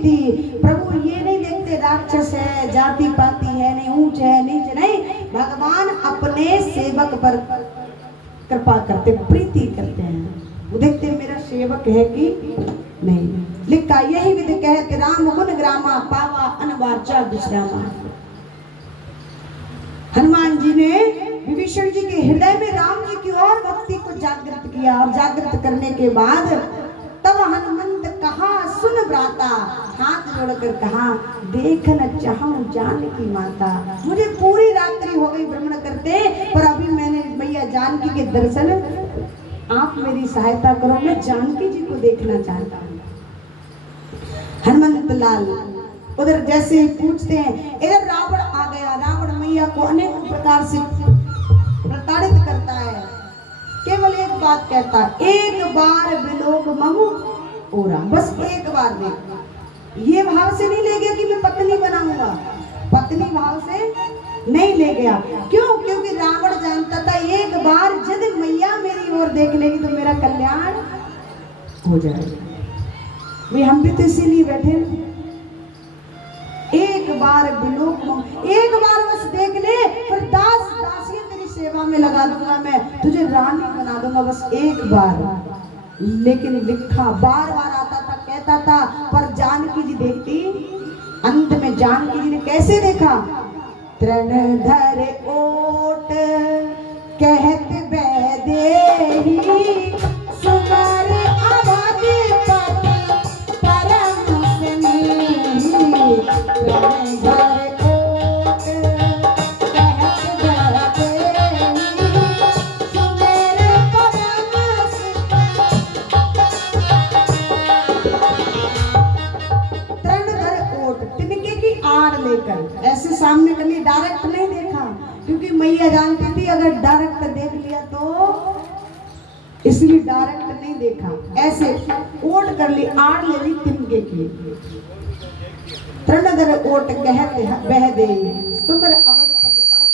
प्रीति। प्रभु ये नहीं देखते राक्षस है, जाति पाति है नहीं, ऊंच है नीच नहीं, भगवान अपने सेवक पर कृपा करते, प्रीति करते हैं। वो देखते मेरा सेवक है कि नहीं। लिखा यही विधि कहते राम गुण ग्रामा, पावा अनवाचा विश्रामा। हनुमान जी ने विभीषण जी के हृदय में राम जी की और भक्ति को जागृत किया, और जागृत करने के बाद तब हनुमंत कहा सुन भ्राता, हाथ जोड़कर कहा देख न चाहूं जानकी माता। मुझे पूरी रात्रि हो गई भ्रमण करते, पर अभी मैंने मैया जानकी के दर्शन, आप मेरी सहायता करो, मैं जानकी जी को देखना चाहता हूँ। हनुमंत लाल उधर जैसे ही पूछते हैं, इधर रावण आ गया। रावण मैया को अनेक प्रकार से प्रताड़ित करता है, केवल एक बात कहता, एक बार विलोक महु ओरा, बस एक बार देख। ये भाव से नहीं ले गया कि मैं पत्नी बनाऊंगा, पत्नी भाव से नहीं ले गया। क्यों? क्योंकि रावण जानता था एक बार यदि मैया मेरी ओर देख लेगी तो मेरा कल्याण हो जाएगा। वे हम भी तो इसीलिए बैठे, एक बार विलोक, एक बार बस देख ले, फिर दास दासियां तेरी सेवा में लगा दूंगा, मैं तुझे रानी बना दूंगा, बस एक बार। लेकिन लिखा बार बार आता था, कहता था, पर जानकी जी देखती। अंत में जानकी जी ने कैसे देखा? तृणधर ओट कहत बैदेही, सुमर अवधि पति परम स्नेही। तृणधर ओट कहत बैदेही, सुमर परम तृणधर ओट, तिनके की आड़ लेकर, ऐसे सामने कभी डायरेक्ट नहीं देखा, क्योंकि मैया जानती थी अगर डायरेक्ट देख लिया तो, इसलिए डायरेक्ट नहीं देखा, ऐसे ओट कर ली, आड़ ले ली तिनके की। तृणधर ओट कहत बह दे, सुमर अवधपति परम,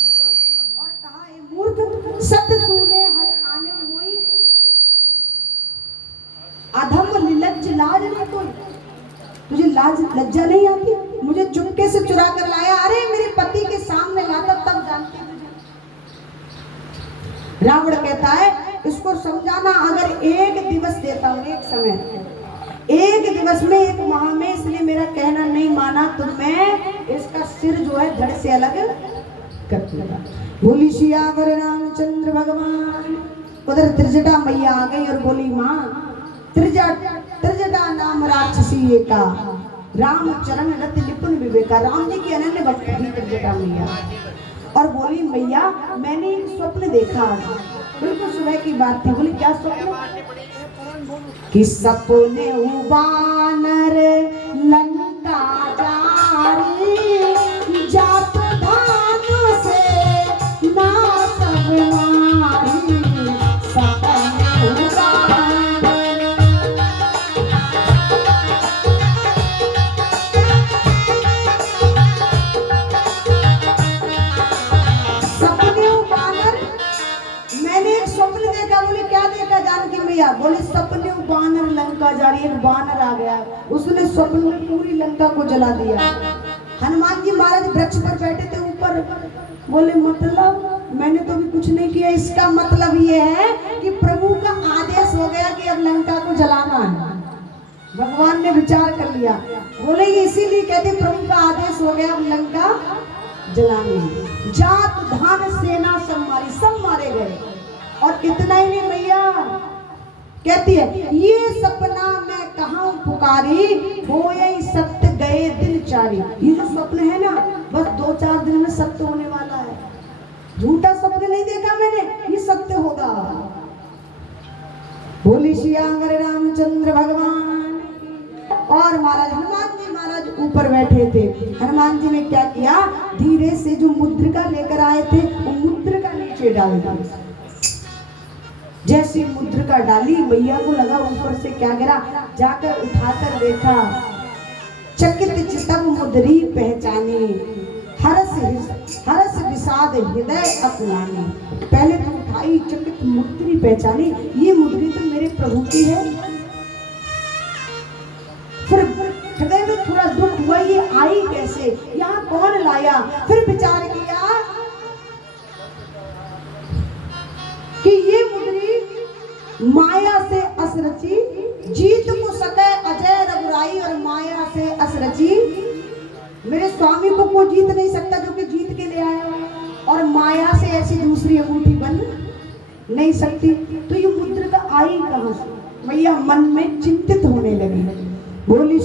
और कहा ए मूर्ख, सत सूने हर आने मोई, अधम निलज्ज लाज नहीं कोई, तुझे लाज लज्जा नहीं आती? मुझे चुपके से चुरा कर लाया, अरे मेरे पति के सामने लाता तब जानती तुझे। रावण कहता है इसको समझाना, अगर एक दिवस देता हूं, एक समय, एक दिवस में, एक माह में, इसलिए मेरा कहना नहीं माना तो मैं इसका सिर जो है धड़ से अलग कर दूंगा। बोली सियावर रामचंद्र भगवान। उधर त्रिजटा मैया आ गई और बोली माँ, त्रिजटा नाम राक्षसी का, राम चरण रति निपुण विवेका। राम जी की अनन्य भक्त थी त्रिजटा मैया, और बोली मैया मैंने एक स्वप्न देखा, बिल्कुल सुबह की बात थी। बोली क्या स्वप्न? कि सपने बानर लंका जारी, जात धान से ना सब मारी, सपने बानर, मैंने एक स्वप्न देखा। बोले क्या देखा जानकी मैया? बोले सपने बानर लंका जा रही, एक बानर आ गया, उसने स्वप्न में पूरी लंका को जला दिया। हनुमान जी महाराज वृक्ष पर बैठे थे ऊपर, बोले मतलब मैंने तो भी कुछ नहीं किया, इसका मतलब ये है कि प्रभु का आदेश हो गया कि अब लंका को जलाना है। भगवान ने विचार कर लिया, बोले ये इसीलिए कहते प्रभु का आदेश हो गया अब लंका जलानी। जात धान सेना सब मारे गए। और इतना ही नहीं, मैया कहती है ये सपना मैं कहाँ पुकारी, हो यही सत्य गए दिन चारी। ये जो स्वप्न है ना, बस 2-4 दिन में सत्य होने वाला है, झूठा स्वप्न नहीं देखा मैंने, ये सत्य होगा। बोली श्रीआंगर रामचंद्र भगवान। और महाराज हनुमान जी महाराज ऊपर बैठे थे। हनुमान जी ने क्या किया, धीरे से जो मुद्रिका लेकर आए थे वो मुद्रिका नीचे डाल दी। जैसे मुद्रिका डाली, मैया को लगा ऊपर से क्या गिरा, जाकर उठाकर देखा, चकित चितम मुद्री पहचानी, हरस विषाद हृदय अपनानी। पहले तो उठाई, चकित मुद्री पहचानी, ये मुद्री तो मेरे प्रभु की है। फिर हृदय में थोड़ा दुख हुआ, ये आई कैसे, यहाँ कौन लाया। फिर विचार किया कि ये मुद्री माया से असरची, जीत को सके अजय रघुराई और माया से असरची। मेरे स्वामी को कोई जीत नहीं सकता जो कि जीत के ले आया, और माया से ऐसी दूसरी अंगूठी बन नहीं सकती। तो ये मुद्रा आई कहाँ से? मैया मन में चिंतित होने लगी। बोली